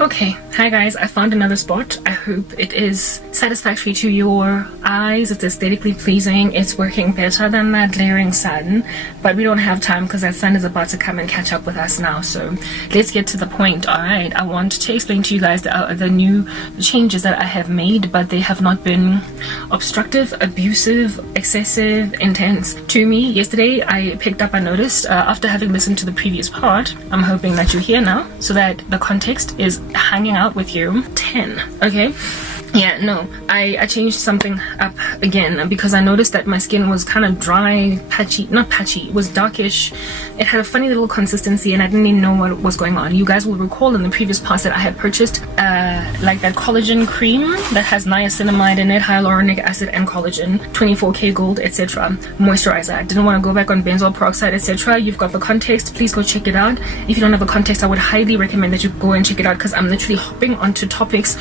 Okay, hi guys, I found another spot. I hope it is satisfactory to your eyes. It's aesthetically pleasing. It's working better than that glaring sun, but we don't have time because that sun is about to come and catch up with us now. So let's get to the point. All right, I want to explain to you guys the new changes that I have made, but they have not been obstructive, abusive, excessive, intense to me. Yesterday I picked up, I noticed after having listened to the previous part, I'm hoping that you're here now so that the context is hanging out with you. 10. Okay, yeah, no, I changed something up again because I noticed that my skin was kind of dry, patchy, not patchy, it was darkish. It had a funny little consistency and I didn't even know what was going on. You guys will recall in the previous parts that I had purchased like that collagen cream that has niacinamide in it, hyaluronic acid and collagen, 24K gold, etc. moisturizer. I didn't want to go back on benzoyl peroxide, etc. You've got the context, please go check it out. If you don't have a context, I would highly recommend that you go and check it out because I'm literally hopping onto topics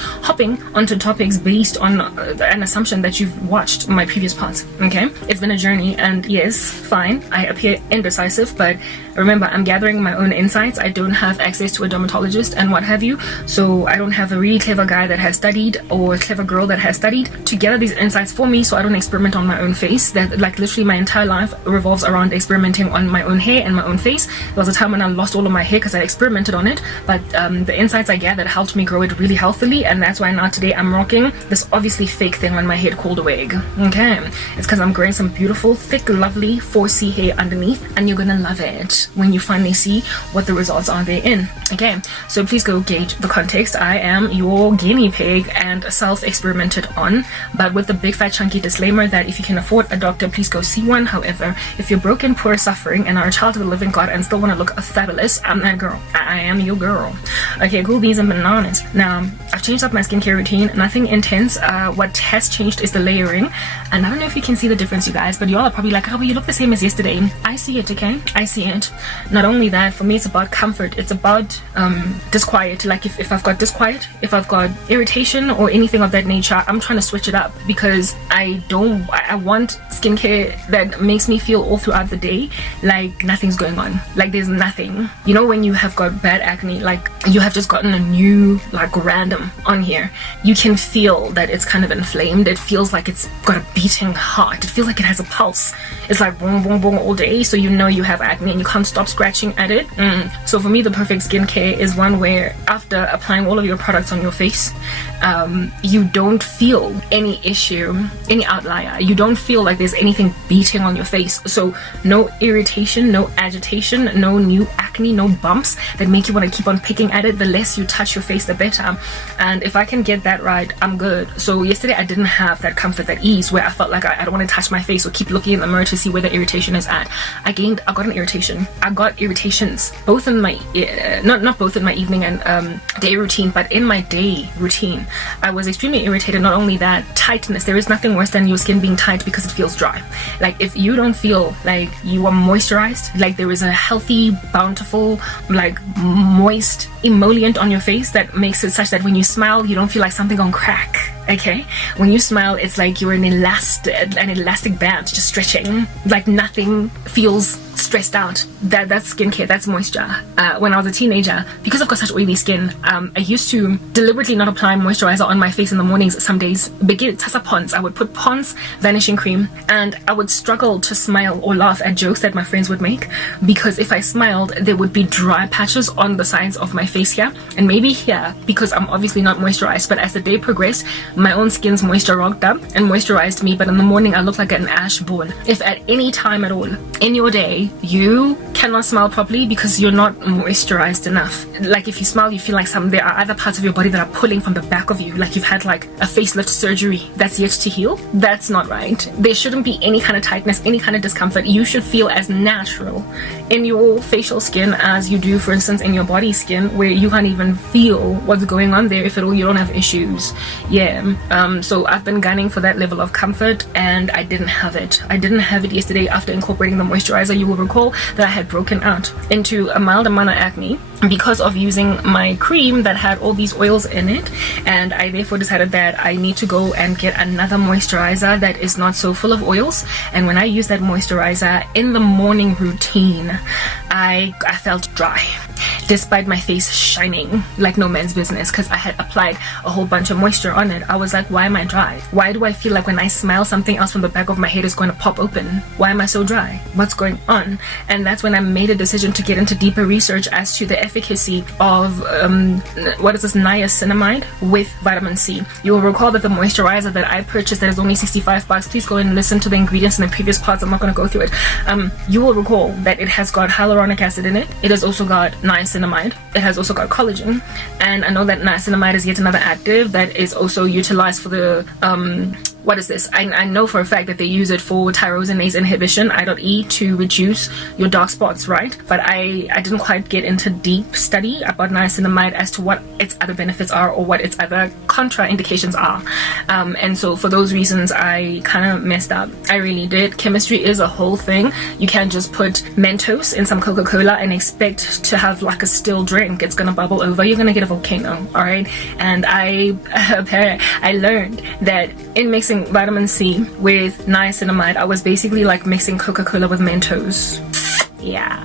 based on an assumption that you've watched my previous parts. Okay, it's been a journey, and yes, fine, I appear indecisive, but remember, I'm gathering my own insights. I don't have access to a dermatologist and what have you, so I don't have a really clever guy that has studied or a clever girl that has studied to gather these insights for me, so I don't experiment on my own face. That, like, literally my entire life revolves around experimenting on my own hair and my own face. There was a time when I lost all of my hair because I experimented on it, but the insights I gathered helped me grow it really healthily, and that's why now today I'm rocking this obviously fake thing on my head called a wig. Okay, it's because I'm growing some beautiful, thick, lovely 4C hair underneath, and you're gonna love it when you finally see what the results are therein. Okay, so please go gauge the context. I am your guinea pig and self-experimented on, but with the big fat chunky disclaimer that if you can afford a doctor, please go see one. However, if you're broken, poor, suffering, and are a child of the living God and still want to look fabulous, I'm that girl. I am your girl. Okay, cool beans and bananas. Now, I've changed up my skincare routine. Nothing intense. What has changed is the layering, and I don't know if you can see the difference, you guys, but y'all are probably like, oh, but you look the same as yesterday. I see it, okay? I see it. Not only that, for me it's about comfort. It's about disquiet. Like if I've got disquiet, if I've got irritation or anything of that nature, I'm trying to switch it up because I want skincare that makes me feel all throughout the day like nothing's going on, like there's nothing. You know, when you have got bad acne, like you have just gotten a new, like, random on here, you can feel that it's kind of inflamed. It feels like it's got a beating heart. It feels like it has a pulse. It's like boom boom boom all day, so you know you have acne and you can't stop scratching at it. So for me, the perfect skincare is one where after applying all of your products on your face, you don't feel any issue, any outlier. You don't feel like there's anything beating on your face. So no irritation, no agitation, no new acne, no bumps that make you want to keep on picking at it. The less you touch your face, the better. And if I can get that right, I'm good. So yesterday I didn't have that comfort, that ease where I felt like I don't want to touch my face or keep looking in the mirror to see where the irritation is at. I got an irritation. I got irritations both in my not both in my evening and day routine, but in my day routine I was extremely irritated. Not only that, tightness. There is nothing worse than your skin being tight because it feels dry. Like if you don't feel like you are moisturized, like there is a healthy, bountiful, like moist emollient on your face that makes it such that when you smile you don't feel like something gonna crack. Okay, when you smile, it's like you're an elastic band just stretching, like nothing feels stressed out. That's skincare, that's moisture. When I was a teenager, because I've got such oily skin, I used to deliberately not apply moisturizer on my face in the mornings. Some days, Tassa Pond's, I would put Pond's vanishing cream, and I would struggle to smile or laugh at jokes that my friends would make, because if I smiled, there would be dry patches on the sides of my face here, and maybe here, because I'm obviously not moisturized. But as the day progressed, my own skin's moisture rocked up and moisturized me, but in the morning I look like an ash ball. If at any time at all in your day you cannot smile properly because you're not moisturized enough, like if you smile you feel like there are other parts of your body that are pulling from the back of you, like you've had like a facelift surgery that's yet to heal, that's not right. There shouldn't be any kind of tightness, any kind of discomfort. You should feel as natural in your facial skin as you do, for instance, in your body skin, where you can't even feel what's going on there if at all you don't have issues. Yeah. So I've been gunning for that level of comfort, and I didn't have it. I didn't have it yesterday after incorporating the moisturizer. You will recall that I had broken out into a mild amount of acne because of using my cream that had all these oils in it, and I therefore decided that I need to go and get another moisturizer that is not so full of oils. And when I use that moisturizer in the morning routine, I felt dry. despite my face shining like no man's business, because I had applied a whole bunch of moisture on it. I was like, why am I dry? Why do I feel like when I smile, something else from the back of my head is going to pop open? Why am I so dry? What's going on? And that's when I made a decision to get into deeper research as to the efficacy of what is this, niacinamide with vitamin C. You will recall that the moisturizer that I purchased that is only $65, please go and listen to the ingredients in the previous parts. I'm not going to go through it. You will recall that it has got hyaluronic acid in it. It has also got niacinamide. It has also got collagen. And I know that niacinamide is yet another active that is also utilized for the what is this? I know for a fact that they use it for tyrosinase inhibition, IE, to reduce your dark spots, right? But I didn't quite get into deep study about niacinamide as to what its other benefits are or what its other contraindications are. And so for those reasons, I kind of messed up. I really did. Chemistry is a whole thing. You can't just put Mentos in some Coca-Cola and expect to have like a still drink. It's gonna bubble over. You're gonna get a volcano, all right? And I learned that in mixing vitamin C with niacinamide, I was basically like mixing Coca-Cola with Mentos. Yeah,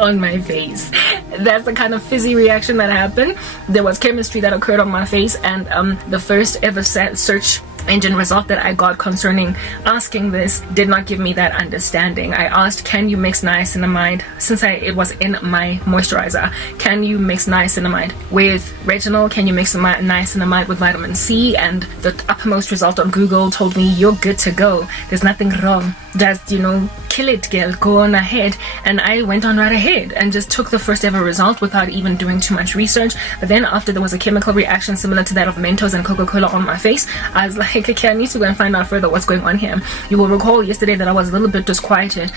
on my face. That's the kind of fizzy reaction that happened. There was chemistry that occurred on my face, and the first ever search engine result that I got concerning asking this did not give me that understanding. I asked, can you mix niacinamide, since it was in my moisturizer, can you mix niacinamide with retinol? Can you mix niacinamide with vitamin C? And the uppermost result on Google told me, you're good to go. There's nothing wrong. Just, kill it, girl. Go on ahead. And I went on right ahead and just took the first ever result without even doing too much research. But then after there was a chemical reaction similar to that of Mentos and Coca-Cola on my face, I was like, okay, I need to go and find out further what's going on here. You will recall yesterday that I was a little bit disquieted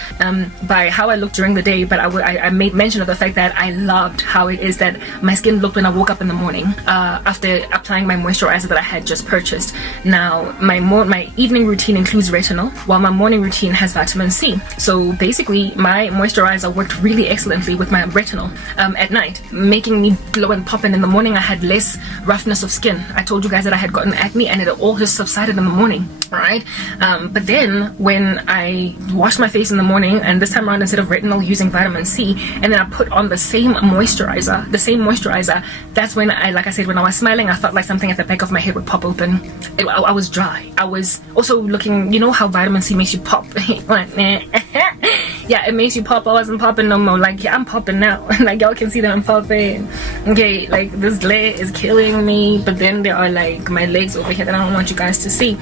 by how I looked during the day, but I made mention of the fact that I loved how it is that my skin looked when I woke up in the morning after applying my moisturizer that I had just purchased. Now, my evening routine includes retinol, while my morning routine has vitamin C. So basically, my moisturizer worked really excellently with my retinol at night, making me glow and pop, and in the morning I had less roughness of skin. I told you guys that I had gotten acne and it all just subsided in the morning, right? But then when I washed my face in the morning, and this time around instead of retinol using vitamin C, and then I put on the same moisturizer, that's when like I said, when I was smiling, I felt like something at the back of my head would pop open. I was dry. I was also looking, how vitamin C makes you pop. Yeah, it makes you pop. I wasn't popping no more. Like, yeah, I'm popping now. Like, y'all can see that I'm popping. Okay, like, this glare is killing me. But then there are, like, my legs over here that I don't want you guys to see.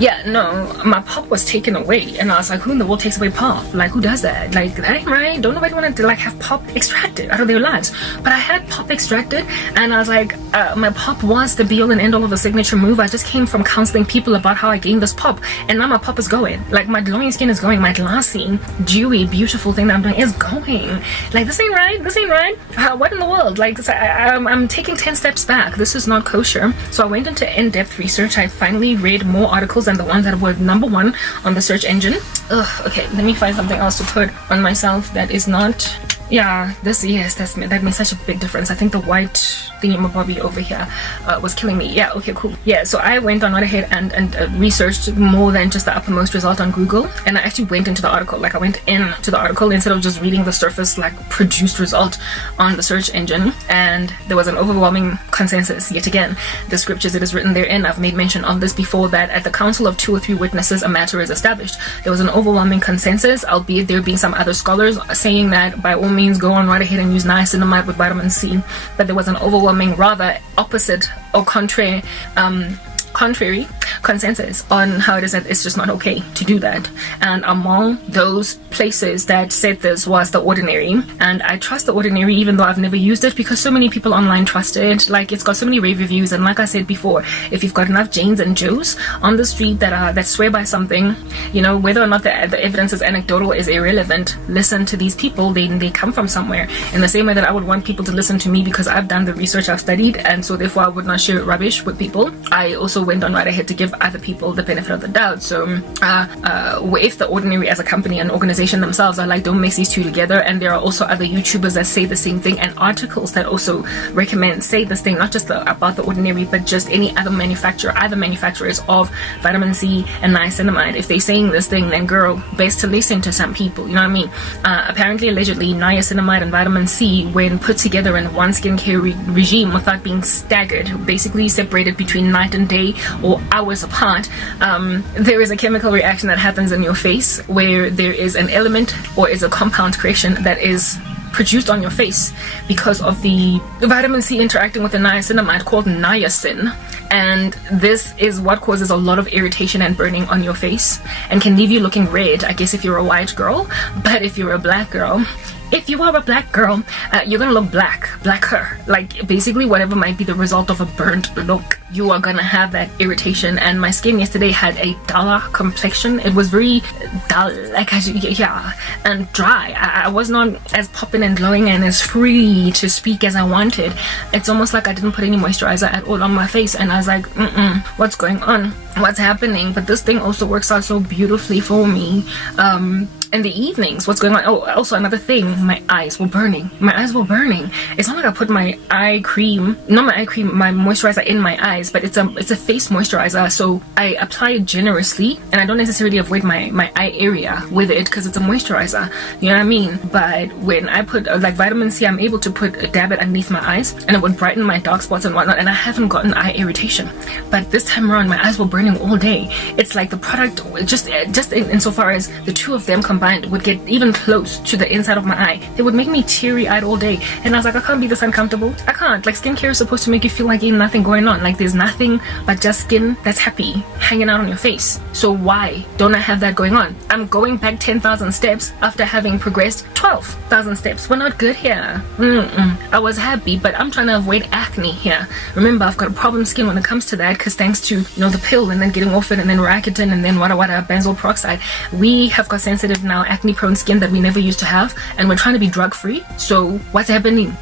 Yeah, no, my pop was taken away. And I was like, who in the world takes away pop? Like, who does that? Like, that ain't right. Don't nobody want to, like, have pop extracted out of their lives. But I had pop extracted. And I was like, my pop was the be-all and end-all of a signature move. I just came from counseling people about how I gained this pop. And now my pop is going. Like, my glowing skin is going. My glassy, dewy, beautiful thing that I'm doing is going. Like, this ain't right. This ain't right. What in the world? Like, this, I'm taking 10 steps back. This is not kosher. So I went into in-depth research. I finally read more articles than the ones that were #1 on the search engine. Okay, let me find something else to put on myself that is not... Yeah, that made such a big difference. I think the white thingy-mabobby over here was killing me. Yeah, okay, cool. Yeah, so I went on right ahead and researched more than just the uppermost result on Google, and I actually went into the article. Like, I went into the article instead of just reading the surface, like, produced result on the search engine, and there was an overwhelming consensus, yet again. The scriptures it is written therein, I've made mention of this before, that at the council of 2 or 3 witnesses, a matter is established. There was an overwhelming consensus, albeit there being some other scholars saying that by all means go on right ahead and use niacinamide with vitamin C, but there was an overwhelming, rather opposite or contrary consensus on how it is that it's just not okay to do that. And among those places that said this was The Ordinary, and I trust The Ordinary even though I've never used it because so many people online trust it. Like, it's got so many rave reviews, and like I said before, if you've got enough Janes and Joes on the street that swear by something, whether or not the evidence is anecdotal is irrelevant. Listen to these people. They come from somewhere, in the same way that I would want people to listen to me because I've done the research, I've studied, and so therefore I would not share rubbish with people. I also went on right ahead to give other people the benefit of the doubt. So if The Ordinary as a company and organization themselves are like, don't mix these two together, and there are also other YouTubers that say the same thing, and articles that also say this thing, not just about The Ordinary, but just any other manufacturers of vitamin C and niacinamide. If they're saying this thing, then girl, best to listen to some people, you know what I mean? Apparently, allegedly, niacinamide and vitamin C, when put together in one skincare regime without being staggered, basically separated between night and day or hours apart, there is a chemical reaction that happens in your face where there is an element or is a compound creation that is produced on your face because of the vitamin C interacting with the niacinamide called niacin. And this is what causes a lot of irritation and burning on your face and can leave you looking red, I guess, if you're a white girl. But if you're a black girl, you're gonna look blacker, like basically whatever might be the result of a burnt look, you are gonna have that irritation. And my skin yesterday had a duller complexion. It was very dull, and dry. I was not as popping and glowing and as free to speak as I wanted. It's almost like I didn't put any moisturizer at all on my face, and I was like, what's going on, what's happening? But this thing also works out so beautifully for me in the evenings. What's going on? Oh, also another thing, my eyes were burning. It's not like I put my moisturizer in my eyes, but it's a face moisturizer, so I apply it generously, and I don't necessarily avoid my eye area with it because it's a moisturizer, you know what I mean? But when I put like vitamin C, I'm able to dab it underneath my eyes, and it would brighten my dark spots and whatnot, and I haven't gotten eye irritation. But this time around, my eyes were burning all day. It's like the product, just insofar as the two of them combined would get even close to the inside of my eye, they would make me teary-eyed all day. And I was like, I can't be this uncomfortable. I can't. Like, skincare is supposed to make you feel like ain't nothing going on, like there's nothing but just skin that's happy hanging out on your face. So why don't I have that going on? I'm going back 10,000 steps after having progressed 12,000 steps. We're not good here. I was happy, but I'm trying to avoid acne here. Remember, I've got a problem skin when it comes to that, because thanks to the pill and then getting off it and then Roaccutane and then benzoyl peroxide, we have got sensitive now acne prone skin that we never used to have, and we're trying to be drug free. So what's happening?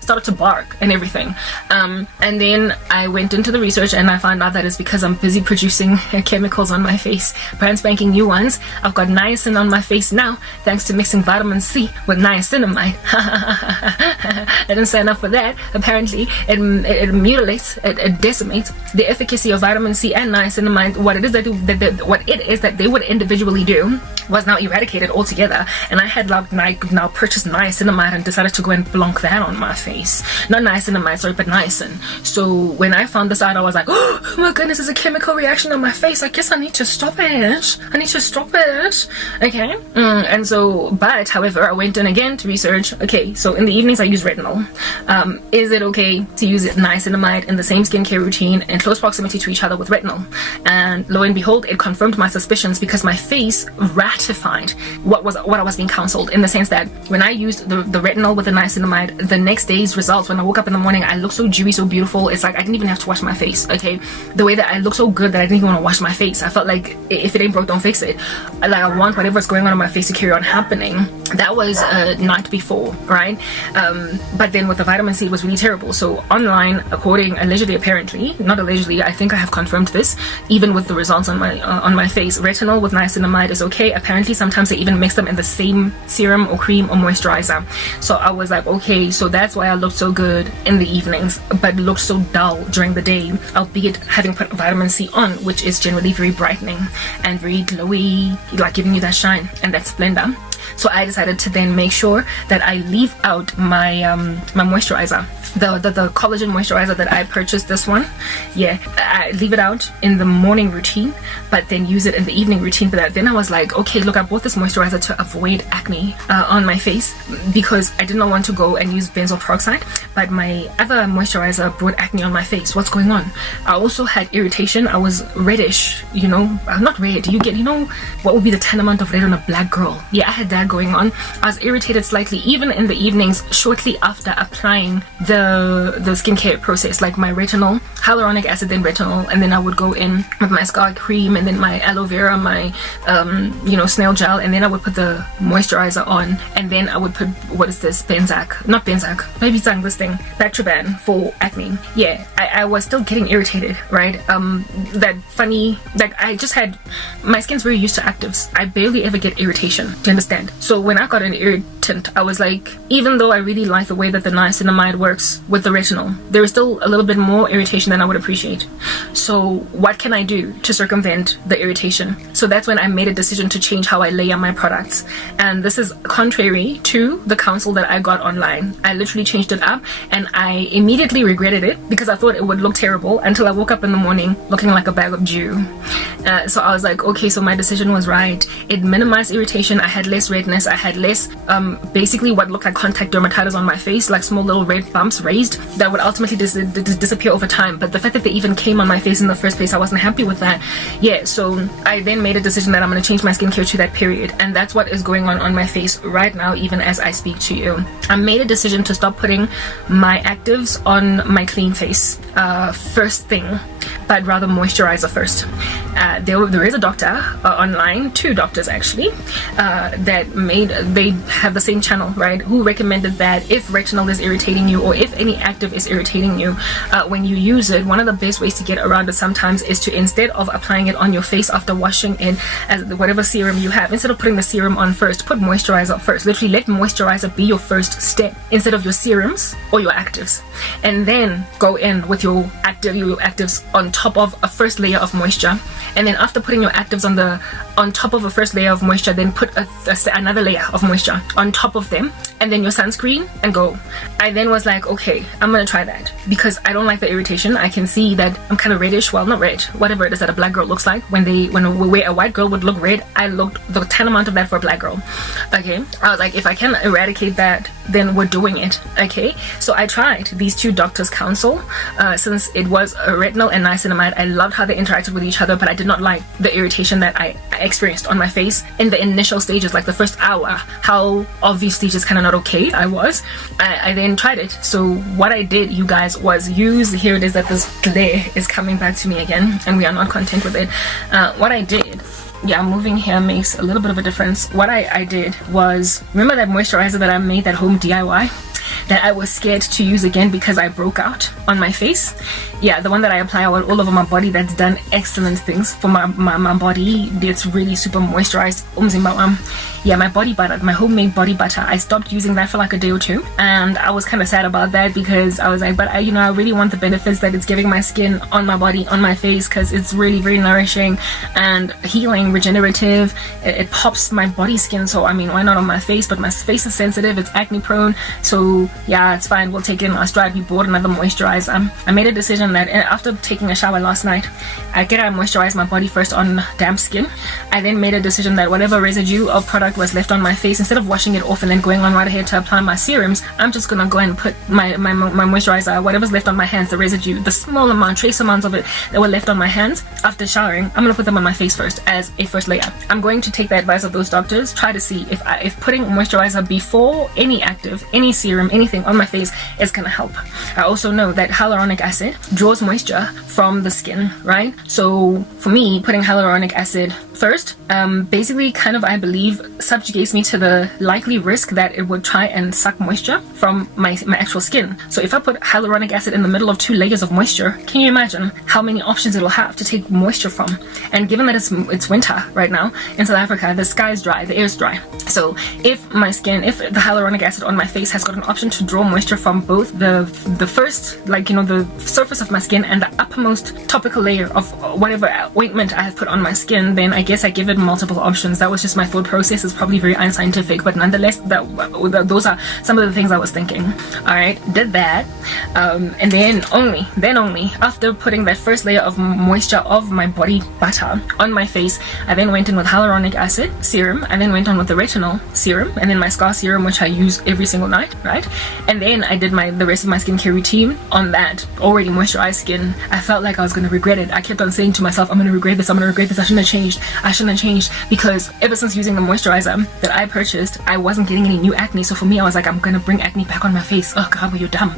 Started to bark and everything. And then I went into the research and I found out that it's because I'm busy producing chemicals on my face, brand spanking new ones. I've got niacin on my face now thanks to mixing vitamin C with niacinamide. I didn't sign up for that. Apparently it mutilates, it decimates the efficacy of vitamin C and niacinamide. What it is that they would individually do was now eradicated altogether, and I had now purchased niacinamide and decided to go and blonk that on my face. Not niacinamide, sorry, but niacin. So when I found this out, I was like, oh my goodness, there's a chemical reaction on my face. I guess I need to stop it. Okay. And so, but however, I went in again to research. Okay, so in the evenings I use retinol. Is it okay to use niacinamide in the same skincare routine in close proximity to each other with retinol? And lo and behold, it confirmed my suspicions, because my face ratified what I was being counseled, in the sense that when I used the retinol with the niacinamide, the next day's results, when I woke up in the morning, I looked so dewy, so beautiful. It's like I didn't even have to wash my face. Okay, the way that I looked so good that I didn't even want to wash my face. I felt like if it ain't broke, don't fix it. Like I want whatever's going on in my face to carry on happening. That was night before, right? But then with the vitamin C, it was really terrible. So online, apparently, not allegedly, I think I have confirmed this, even with the results on my face, retinol with niacinamide is okay. Apparently sometimes they even mix them in the same serum or cream or moisturizer. So I was like, okay, so that's why I looked so good in the evenings but looked so dull during the day, albeit having put vitamin C on, which is generally very brightening and very glowy, like giving you that shine and that splendor. So I decided to then make sure that I leave out my my moisturizer, the collagen moisturizer that I purchased, this one. Yeah, I leave it out in the morning routine, but then use it in the evening routine. But then I was like, okay, look, I bought this moisturizer to avoid acne on my face, because I did not want to go and use benzoyl peroxide, but my other moisturizer brought acne on my face. What's going on? I also had irritation. I was reddish, not red, what would be the tantamount of red on a black girl? Yeah, I had that going on. I was irritated slightly even in the evenings shortly after applying the skincare process, like my retinol hyaluronic acid, then retinol, and then I would go in with my scar cream, and then my aloe vera, my snail gel, and then I would put the moisturizer on, and then I would put, what is this, this thing, Bactroban for acne. Yeah, I was still getting irritated, right? That funny, like, I just had, my skin's very used to actives. I barely ever get irritation, do you understand? So when I got an irritant, I was like, even though I really like the way that the niacinamide works with the retinol, there is still a little bit more irritation than I would appreciate. So what can I do to circumvent the irritation? So that's when I made a decision to change how I layer my products. And this is contrary to the counsel that I got online. I literally changed it up, and I immediately regretted it because I thought it would look terrible until I woke up in the morning looking like a bag of dew. So I was like, okay, so my decision was right. It minimized irritation. I had less redness. I had less basically what looked like contact dermatitis on my face, like small little red bumps raised that would ultimately disappear over time. But the fact that they even came on my face in the first place, I wasn't happy with that. Yeah, so I then made a decision that I'm going to change my skincare to that period, and that's what is going on my face right now, even as I speak to you. I made a decision to stop putting my actives on my clean face first thing, but rather moisturizer first. There is a doctor online, 2 doctors actually, they have the same channel, right, who recommended that if retinol is irritating you, or if any active is irritating you, when you use it, one of the best ways to get around it sometimes is to, instead of applying it on your face after washing it as whatever serum you have, instead of putting the serum on first, put moisturizer first. Literally let moisturizer be your first step instead of your serums or your actives, and then go in with your actives on top of a first layer of moisture. And then after putting your actives on top of a first layer of moisture, then put another layer of moisture on top of them, and then your sunscreen, and go. I then was like, okay, I'm gonna try that because I don't like the irritation. I can see that I'm kind of reddish, well, not red, whatever it is that a black girl looks like when a white girl would look red, I looked the tantamount of that for a black girl. Okay, I was like, if I can eradicate that, then we're doing it. Okay, so I tried these 2 doctors' counsel since it was retinol and niacinamide. I loved how they interacted with each other, but I did not like the irritation that I experienced on my face in the initial stages, like the first hour, how obviously just kind of not okay I was. I then tried it. So what I did, you guys, was use, here it is that this glare is coming back to me again, and we are not content with it. What I did, yeah, moving here makes a little bit of a difference. What I did was, remember that moisturizer that I made, that home DIY? That I was scared to use again because I broke out on my face? Yeah, the one that I apply all over my body, that's done excellent things for my body. It's really super moisturized. Yeah, my body butter, my homemade body butter, I stopped using that for like a day or 2, and I was kind of sad about that because I was like, but I really want the benefits that it's giving my skin, on my body, on my face, because it's really very nourishing and healing, regenerative. It pops my body skin, so I mean, why not on my face? But my face is sensitive, it's acne prone, so yeah, it's fine, we'll take it in our stride. We bought another moisturizer. I made a decision that after taking a shower last night, I moisturize my body first on damp skin. I then made a decision that whatever residue of product was left on my face, instead of washing it off and then going on right ahead to apply my serums, I'm just gonna go and put my moisturizer, whatever's left on my hands, the residue, the small amount, trace amounts of it that were left on my hands after showering, I'm gonna put them on my face first as a first layer. I'm going to take the advice of those doctors, try to see if putting moisturizer before any active, any serum, anything on my face is gonna help. I also know that hyaluronic acid draws moisture from the skin, right? So for me, putting hyaluronic acid first basically kind of, I believe, subjugates me to the likely risk that it would try and suck moisture from my actual skin. So if I put hyaluronic acid in the middle of 2 layers of moisture, can you imagine how many options it'll have to take moisture from? And given that it's winter right now in South Africa, the sky is dry, the air is dry. So if the hyaluronic acid on my face has got an option to draw moisture from both the first, the surface of my skin and the uppermost topical layer of whatever ointment I have put on my skin, then I guess I give it multiple options. That was just my thought process. It's probably very unscientific, but nonetheless, those are some of the things I was thinking. All right, did that, and then only after putting that first layer of moisture of my body butter on my face, I then went in with hyaluronic acid serum, and then went on with the retinol serum, and then my scar serum, which I use every single night, right? And then I did the rest of my skincare routine on that already moisturized skin. I felt felt like I was going to regret it. I kept on saying to myself, I'm going to regret this, I'm going to regret this, I shouldn't have changed, because ever since using the moisturizer that I purchased, I wasn't getting any new acne. So for me, I was like, I'm going to bring acne back on my face. Oh god, well, you're dumb.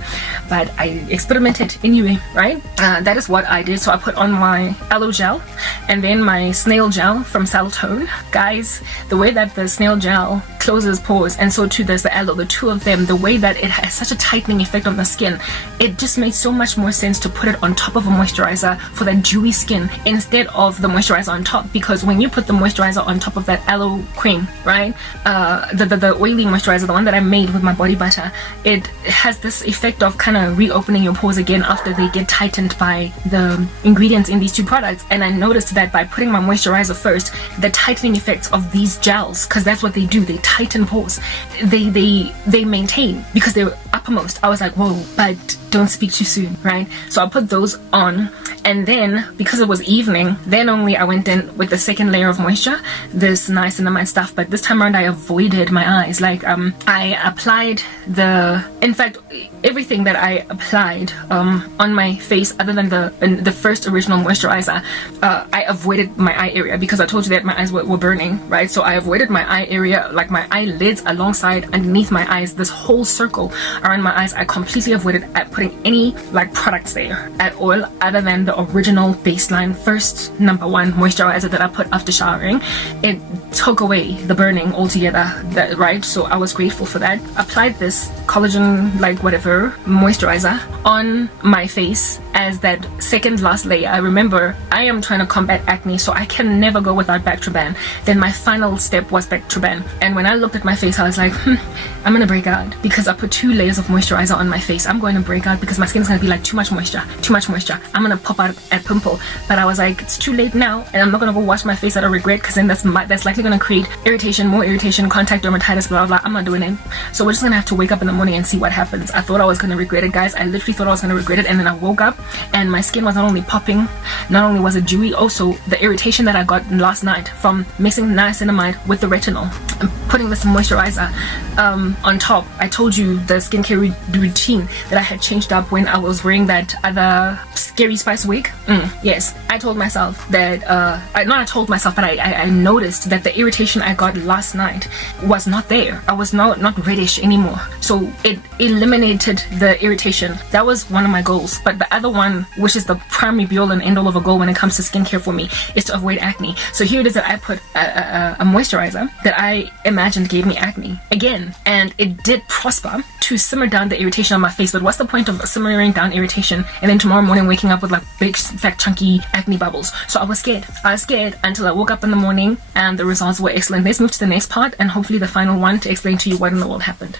But I experimented anyway, right? That is what I did. So I put on my aloe gel and then my snail gel from Saltone. Guys, the way that the snail gel closes pores, and so too does the aloe, the two of them, the way that it has such a tightening effect on the skin, it just made so much more sense to put it on top of a moisturizer for that dewy skin instead of the moisturizer on top. Because when you put the moisturizer on top of that aloe cream, right, the oily moisturizer, the one that I made with my body butter, it has this effect of kind of reopening your pores again after they get tightened by the ingredients in these two products. And I noticed that by putting my moisturizer first, the tightening effects of these gels, because that's what they do, they tighten pores, they maintain because they're uppermost. I was like, whoa, but don't speak too soon, right? So I put those on, and then because it was evening, then only I went in with the second layer of moisture, this niacinamide stuff. But this time around I avoided my eyes. Like I applied in fact everything that I applied on my face other than the first original moisturizer, I avoided my eye area because I told you that my eyes were burning, right? So I avoided my eye area, like my eyelids alongside underneath my eyes, this whole circle around my eyes. I completely avoided putting any like products there at all other than the original baseline first #1 moisturizer that I put after showering. It took away the burning altogether, right? So I was grateful for that. Applied this collagen like whatever moisturizer on my face as that second last layer. I remember I am trying to combat acne, so I can never go without Bactroban. Then my final step was Bactroban, and when I looked at my face I was like, I'm gonna break out because I put 2 layers of moisturizer on my face. I'm going to break out because my skin is gonna be like too much moisture. I'm gonna pop out a pimple. But I was like, it's too late now, and I'm not gonna go wash my face out of regret, because then that's likely gonna create irritation, more irritation, contact dermatitis, blah blah blah. I'm not doing it. So we're just gonna have to wake up in the morning and see what happens. I thought I was gonna regret it, guys. I literally thought I was gonna regret it, and then I woke up and my skin was not only popping, not only was it dewy, also the irritation that I got last night from mixing niacinamide with the retinol and putting this moisturizer on top. I told you the skincare routine that I had changed up when I was wearing that other Scary Spice wig. Yes, I told myself that I noticed that the irritation I got last night was not there. I was not reddish anymore, so it eliminated the irritation. That was one of my goals. But the other one, which is the primary be all and end all of a goal when it comes to skincare for me, is to avoid acne. So here it is that I put a moisturizer that I imagined gave me acne again, and it did prosper to simmer down the irritation on my face. But what's the point of simmering down irritation and then tomorrow morning waking up with like big fat chunky acne bubbles? So I was scared until I woke up in the morning, and the results were excellent. Let's move to the next part and hopefully the final one to explain to you what in the world happened.